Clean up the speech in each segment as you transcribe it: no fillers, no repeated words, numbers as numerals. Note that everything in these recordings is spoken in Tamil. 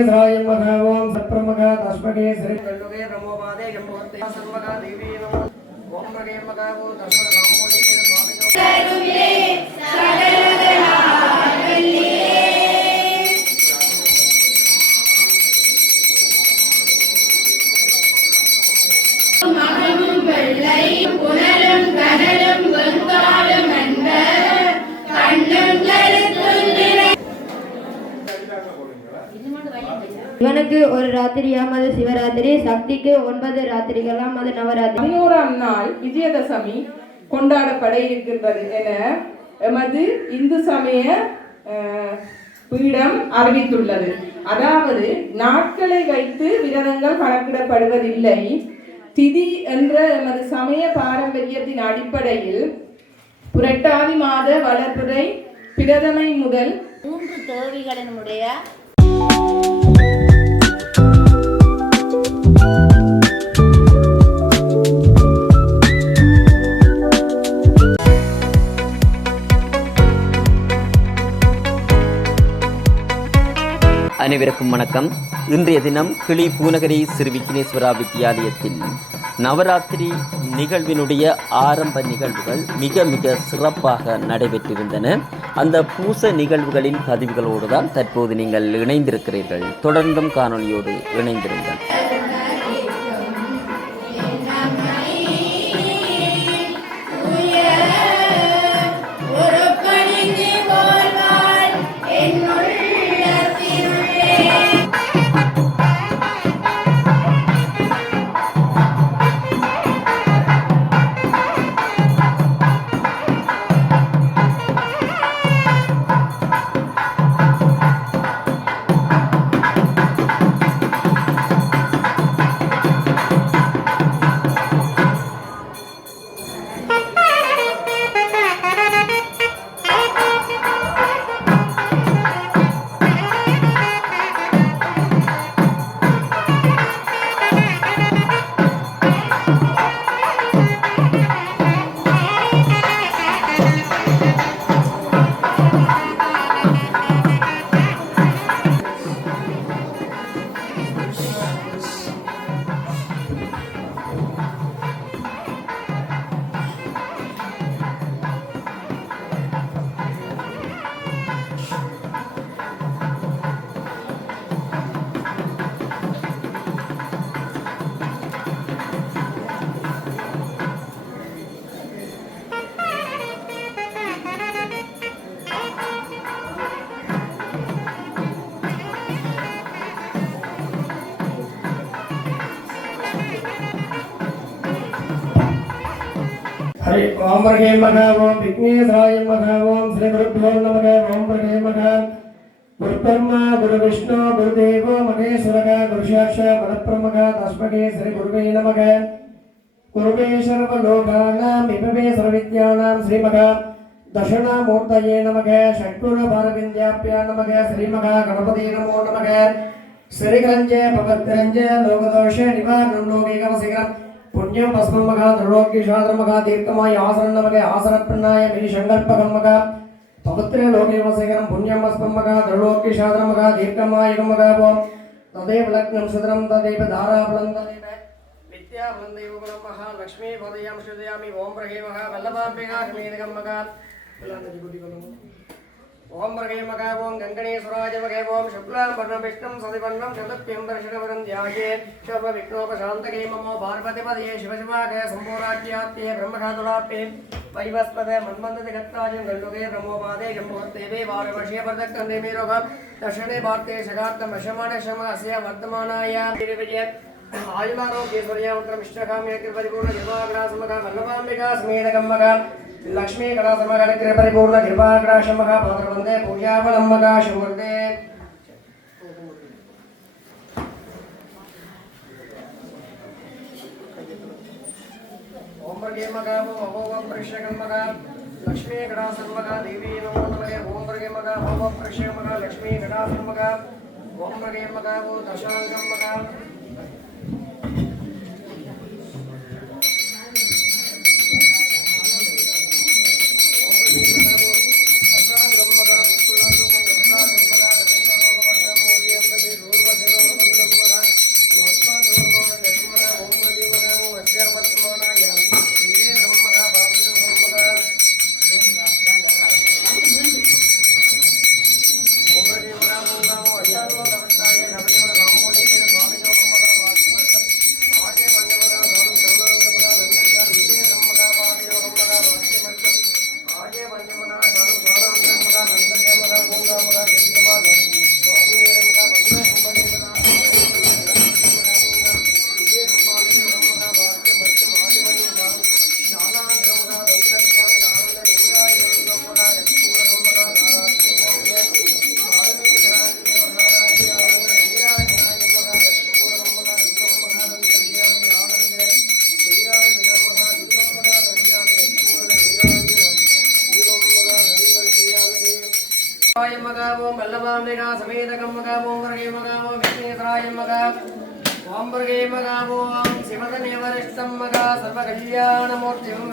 विघ्नेश्वराय नमः ओम सप्रमगा तस्मगे श्री कल्लुगे ब्रह्मोपादे जम्बोते सर्वगा देवी नमः ओम प्रगे मगावो दशम रामोले स्वामिनो करुणे सकलगणावल्लिये மகமும் வெள்ளை புனரும் கனலும் வெண்காலும் என்ற கண்ணும் இவனுக்கு ஒரு ராத்திரியாம் அது சிவராத்திரி, சக்திக்கு 9 ராத்திரிகளாம் அது நவராத்திரி. 11ஆம் நாள் விஜயதசமி கொண்டாடப்பட இருக்கின்றது என எமது இந்து சமய பீடம் அறிவித்துள்ளது. அதாவது நாட்களை வைத்து விரதங்கள் கணக்கிடப்படுவதில்லை. திதி என்ற எமது சமய பாரம்பரியத்தின் அடிப்படையில் புரட்டாதி மாத வளர்பிறை பிரதமை முதல் 3 தேவிகளினுடைய அனைவருக்கும் வணக்கம். இன்றைய தினம் கிளி பூநகரி ஸ்ரீ விக்னேஸ்வரா வித்தியாலயத்தில் நவராத்திரி நிகழ்வினுடைய ஆரம்ப நிகழ்வுகள் மிக மிக சிறப்பாக நடைபெற்றிருந்தன. அந்த பூச நிகழ்வுகளின் பதிவுகளோடு தான் தற்போது நீங்கள் இணைந்திருக்கிறீர்கள். தொடர்ந்தும் காணொலியோடு இணைந்திருங்கள். हरि ओम प्रगे नमः ओम विघ्नेश्वराय नमः ओम श्री गुरुभ्यो नमः ओम प्रगे नमः गुरु ब्रह्मा गुरु विष्णु गुरुदेवो महेश्वरः गुरु साक्षात् परब्रह्मः तस्मै श्री गुरुवे नमः गुरुवे सर्वलोकानां विभवे सर्वविद्यानां श्रीमः दक्षिणामूर्तये नमः षट्गुण भारविन्द्याभ्यां नमः श्रीमः गणपति नमो नमः श्रीगंजे भवद्रंजे लोकदोष निवारणं लोकैकवसिकरं पुण्यम भस्मं मगा त्रिलोकी शास्त्र मगा दीर्घमाय आसनं मगे आसन प्रणाय मिनि संकल्पकं मगा पवित्र लोके वसेकरं पुण्यम भस्मं मगा त्रिलोकी शास्त्र मगा दीर्घमाय मगा वो तदेव लग्नं सदरं तदेव धाराफलं तदेव विद्याफलं देव गुणं महा लक्ष्मी पदयं शुद्धयामि ओम प्रगे महा वल्लभाभ्यगा समेदकं मगा ओम प्रगे मगा ओम गंगणेश्वराय मगे ओम शुक्लां वर्णं विष्णुं सदिवर्णं चतुर्भ्यं दर्शनवरं ध्याये सर्व विघ्नोपशान्तके ममो पार्वतीपदये शिवशिवागे शम्भोराज्यात्ये ब्रह्मघातुलाप्ये वैवस्पते मन्मन्दते गत्ताजं गल्लुगे ब्रह्मोपादे जम्बोत्तेवे वारवर्षीय प्रदक्कन्दे मेरोग दर्शने भारते शगात्तम शमाने शम अस्य वर्तमानाय विजय आयुमारोग्येश्वर्यामन्त्रमिष्टकाम्ये कृपरिपूर्ण जीवाग्रासमगा वल्लभाम्बिका स्मेदकम्मगा लक्ष्मी कला समगान कृपा परिपूर्ण कृपाग्राशमगा पात्रवन्दे पूजावलम्मगा शुभर्दे ओम प्रगे मगा ओम प्रश्यकम्मगा लक्ष्मी कला समगा देवी नमो नमः ओम प्रगे मगा ओम प्रश्यकम्मगा लक्ष्मी कला समगा ओम प्रगे मगा दशांगम्मगा விக்னேஸ்வராய மகா ஓம் வல்லபாம்பிகா சமேதகம் மகா ஓம் வர்கே மகா ஓம் விக்னேஸ்வராய மகா ஓம் வர்கே மகா ஓம் சிவதனே வரிஷ்டம் மகா சர்வகல்யாணமூர்த்திம்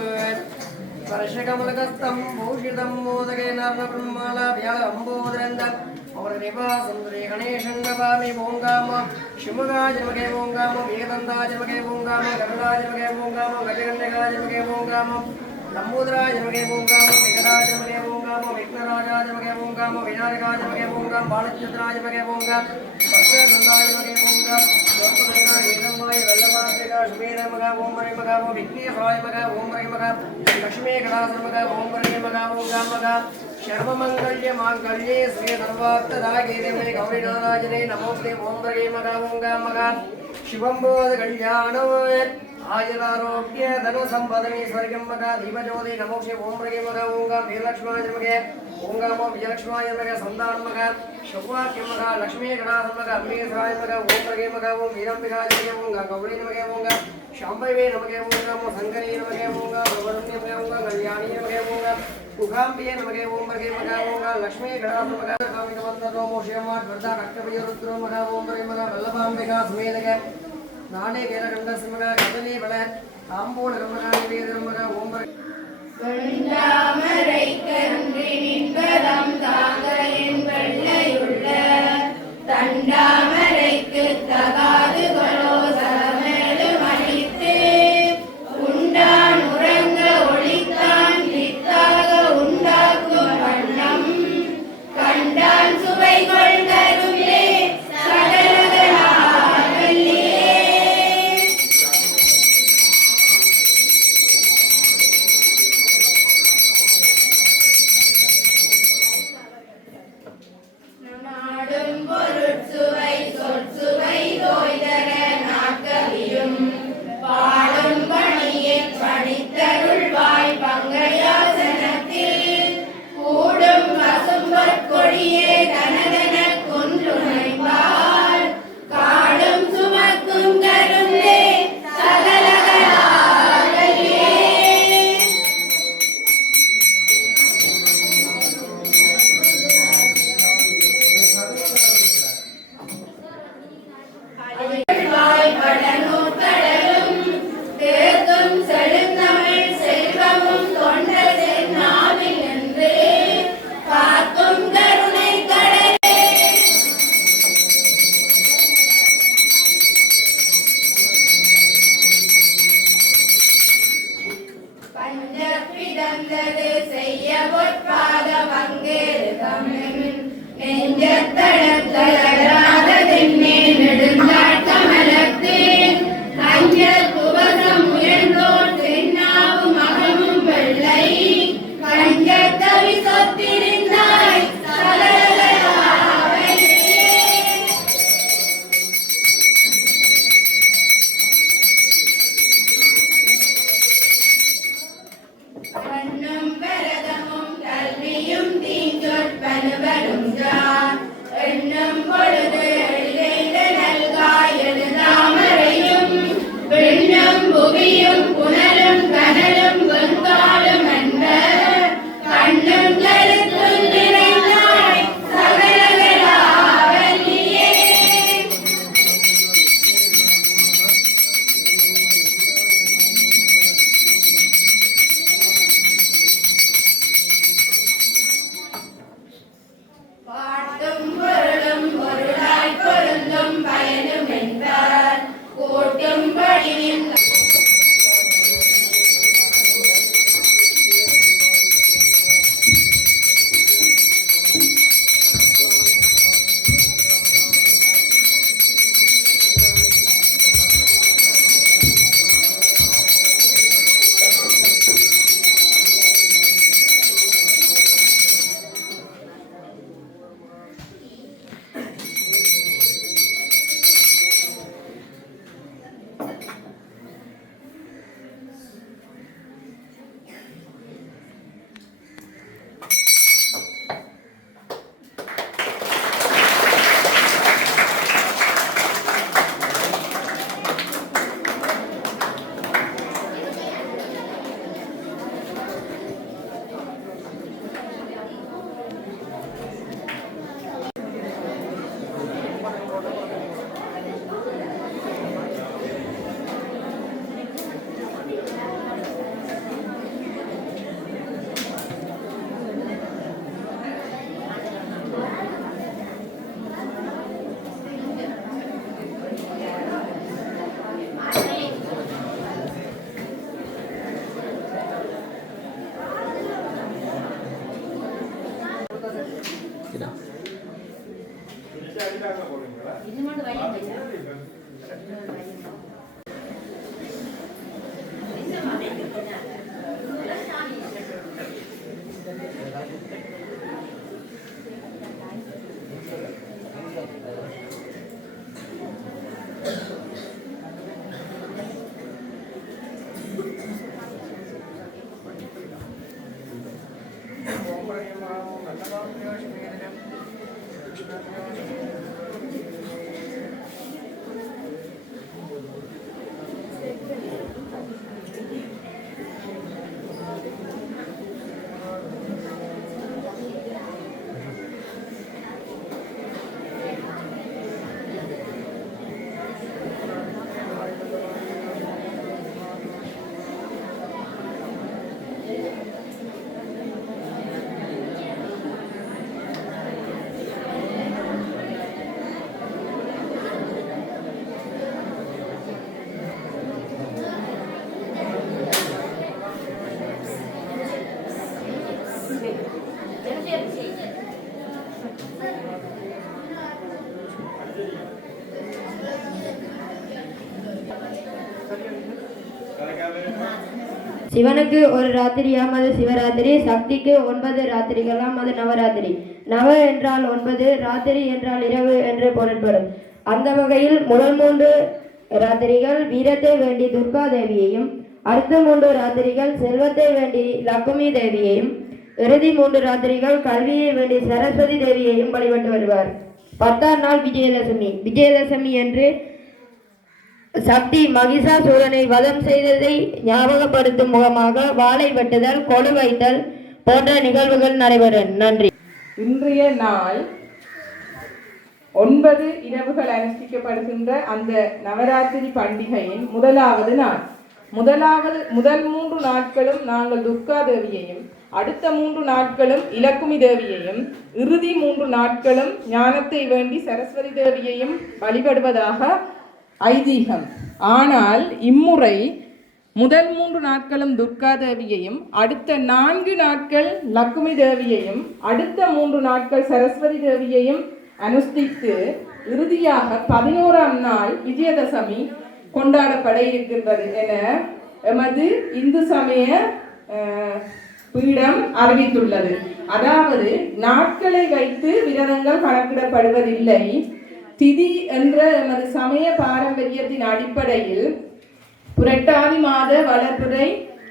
ஸ்பர்ஷகமலகஸ்தம் பூஷிதம் மோதகேன பிரம்மாலாபியால அம்போதரந்தம் அவரநிவாசந்திரே கணேசன் நபாமி ஓங்காம சிமுகாஜமகே ஓங்காம வேதந்தாஜமகே ஓங்காம கருடாஜமகே ஓங்காம கஜகண்டகாஜமகே ஓங்காம நம்பூதராஜமகே ஓங்காம விகடாஜமகே ஓங்காம விக்னராஜாஜமகே ஓங்காம விநாயகாஜமகே ஓங்காம் பாலச்சந்திராஜமகே ஓங்காம் பக்தநந்தாஜமகே ஓங்காம் ஏகம்பாய வல்லபாம்பிகா சுமேத மகா ஓம் வரை மகா ஓம் விக்னேஸ்வராய மகா ஓம் வரை மகா லக்ஷ்மீ கடாச மகா ஓம் வரை மகா ஓங்காம் மகா शर्ममंगल्य मांगल्ये श्री सर्वार्थदायके देवे गौरीनारायणे नमोस्ते ओम वरे मगा ओंगा मगा शिवं बोध कल्याणो आयुरारोग्य धन संपदमे स्वर्गं मगा दीपज्योति नमोस्ते ओम वरे मगा ओंगा वीरलक्ष्माय नमः ओंगा ओम विजयलक्ष्माय नमः संदान मगा शुभवाक्य मगा लक्ष्मी गणाध मगा अम्बेश्वराय मगा ओम वरे मगा ओम वीरंबिकाय नमः ओंगा गौरी नमः ओंगा शांभवे नमः ओंगा ओम शंकरे नमः ओंगा प्रवरण्य नमः ओंगा कल्याणी नमः ओंगा उगाम्बिये नमः ओम वरे मगा ओंगा लक्ष्मी गणाध मगा कामितवंतो मोषयमा वर्धा रक्तपय रुद्रो मगा ओम वरे मगा वल्लभाम्बिका समेतक नाने केरकंडस्य मगा कदली बल तांबूल मगा निवेदनं मगा ओम वरे வெண்டாமரை கன்றி நின்பதம் தாங்கலின் வெள்ளையுள்ள தண்டாமரைக்கு தகாது கொலோ சலமேடு மணித்து உண்டான் உறங்க ஒளித்தான் வித்தாக உண்டாக்கும் வண்ணம் கண்டான் சுவை கொள்கருமே சகலகலாவல்லியே. நாடும் பொருட்சுவை சொற்சுவை தோய்தர நாட்கவியும் பாடும் பணியை படித்தருள்வாய் பங்கையாசனத்தில் கூடும் பசும்பற் கொடியே கனகன குன்றுணைப்பால் காடும் சுமக்கும் கருந்தே சகலகலாவல்லியே. அழிவாய் வடநூற்றடலும் தேர்க்கும் செழுந்தமிழ் செல்வமும் தொண்ட செந்நாவில் நின்று காக்கும் கருணை கடலே. பஞ்சப்பிதந்தது செய்ய பொற்பாத பங்கேறு தமிழின் நெஞ்சத்தடத்தலராததென்னே நெடுந்தாட் கமலத்து அஞ்சல் குவசம் உயர்ந்தோர் தென்னாவும் மகமும் வெள்ளை கஞ்சத்தவி சொத்திருந்தாய் சகலகலாவல்லியே. கண்ணும் பரதமும் கல்வியும் தீஞ்சொற்பனுவலும் ஜான் எண்ணும் பொழுது எழிலெய்த நல்காய் எழுதாமரையும் விண்ணும் புவியும் புனலும் கனலும் வெங்காலும் என்ப கண்ணும் கருத்தும் நிறைந்தாய் சகலகலாவல்லியே. பாட சிவனுக்கு ஒரு ராத்திரியாம் அது சிவராத்திரி, சக்திக்கு 9 ராத்திரிகளாம் அது நவராத்திரி. நவ என்றால் 9, ராத்திரி என்றால் இரவு என்று பொருள்படும். அந்த வகையில் முதல் 3 ராத்திரிகள் வீரத்தை வேண்டி துர்கா தேவியையும், அடுத்த 3 ராத்திரிகள் செல்வத்தை வேண்டி லக்குமி தேவியையும், இறுதி 3 ராத்திரிகள் கல்வியை வேண்டி சரஸ்வதி தேவியையும் வழிபட்டு வருவார். 10ஆம் நாள் விஜயதசமி. விஜயதசமி என்று சக்தி மகிஷாசூரனை வதம் செய்ததை ஞாபகப்படுத்தும் முகமாக வாளை வெட்டுதல், கொலு வைத்தல் போன்ற நிகழ்வுகள் நடைபெறும். நன்றி. இன்றைய நாள் 9 இரவுகள் அனுஷ்டிக்கப்படுகின்ற அந்த நவராத்திரி பண்டிகையின் முதலாவது நாள். முதல் 3 நாட்களும் நாங்கள் துர்கா தேவியையும், அடுத்த 3 நாட்களும் இலக்குமி தேவியையும், இறுதி 3 நாட்களும் ஞானத்தை வேண்டி சரஸ்வதி தேவியையும் வழிபடுவதாக ஐதீகம். ஆனால் இம்முறை முதல் 3 நாட்களும் துர்கா தேவியையும், அடுத்த 4 நாட்கள் லக்குமி தேவியையும், அடுத்த 3 நாட்கள் சரஸ்வதி தேவியையும் அனுஷ்டித்து இறுதியாக 11ஆம் நாள் விஜயதசமி கொண்டாடப்பட இருக்கின்றது என எமது இந்து சமய பீடம் அறிவித்துள்ளது. அதாவது நாட்களை வைத்து விரதங்கள் கணக்கிடப்படுவதில்லை. திதி என்ற எமது சமய பாரம்பரியத்தின் அடிப்படையில் புரட்டாதி மாத வளர்பிறை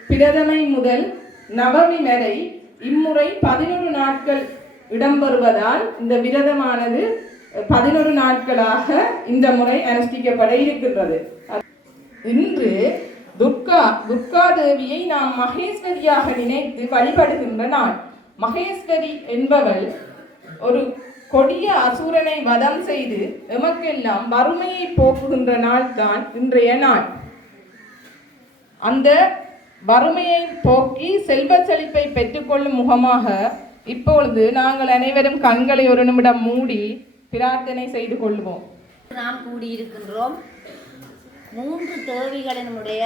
பிரதமை முதல் நவமி வரை இம்முறை 11 நாட்கள் இடம்பெறுவதால் இந்த விரதமானது 11 நாட்களாக இந்த முறை அனுஷ்டிக்கப்பட இருக்கின்றது. இன்று துர்கா தேவியை நாம் மகேஸ்வரியாக நினைத்து வழிபடுகின்ற நாள். மகேஸ்வரி என்பவள் ஒரு கொடிய அசுரனை வதம் செய்து எமக்கெல்லாம் வறுமையை போக்குகின்ற நாள் தான் இன்றைய நாள். அந்த வறுமையை போக்கி செல்வ செழிப்பை பெற்றுக்கொள்ளும் முகமாக இப்பொழுது நாங்கள் அனைவரும் கண்களை ஒரு நிமிடம் மூடி பிரார்த்தனை செய்து கொள்வோம். நாம் கூடியிருக்கின்றோம் 3 தேவிகளினுடைய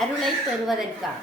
அருளை பெறுவதற்காக.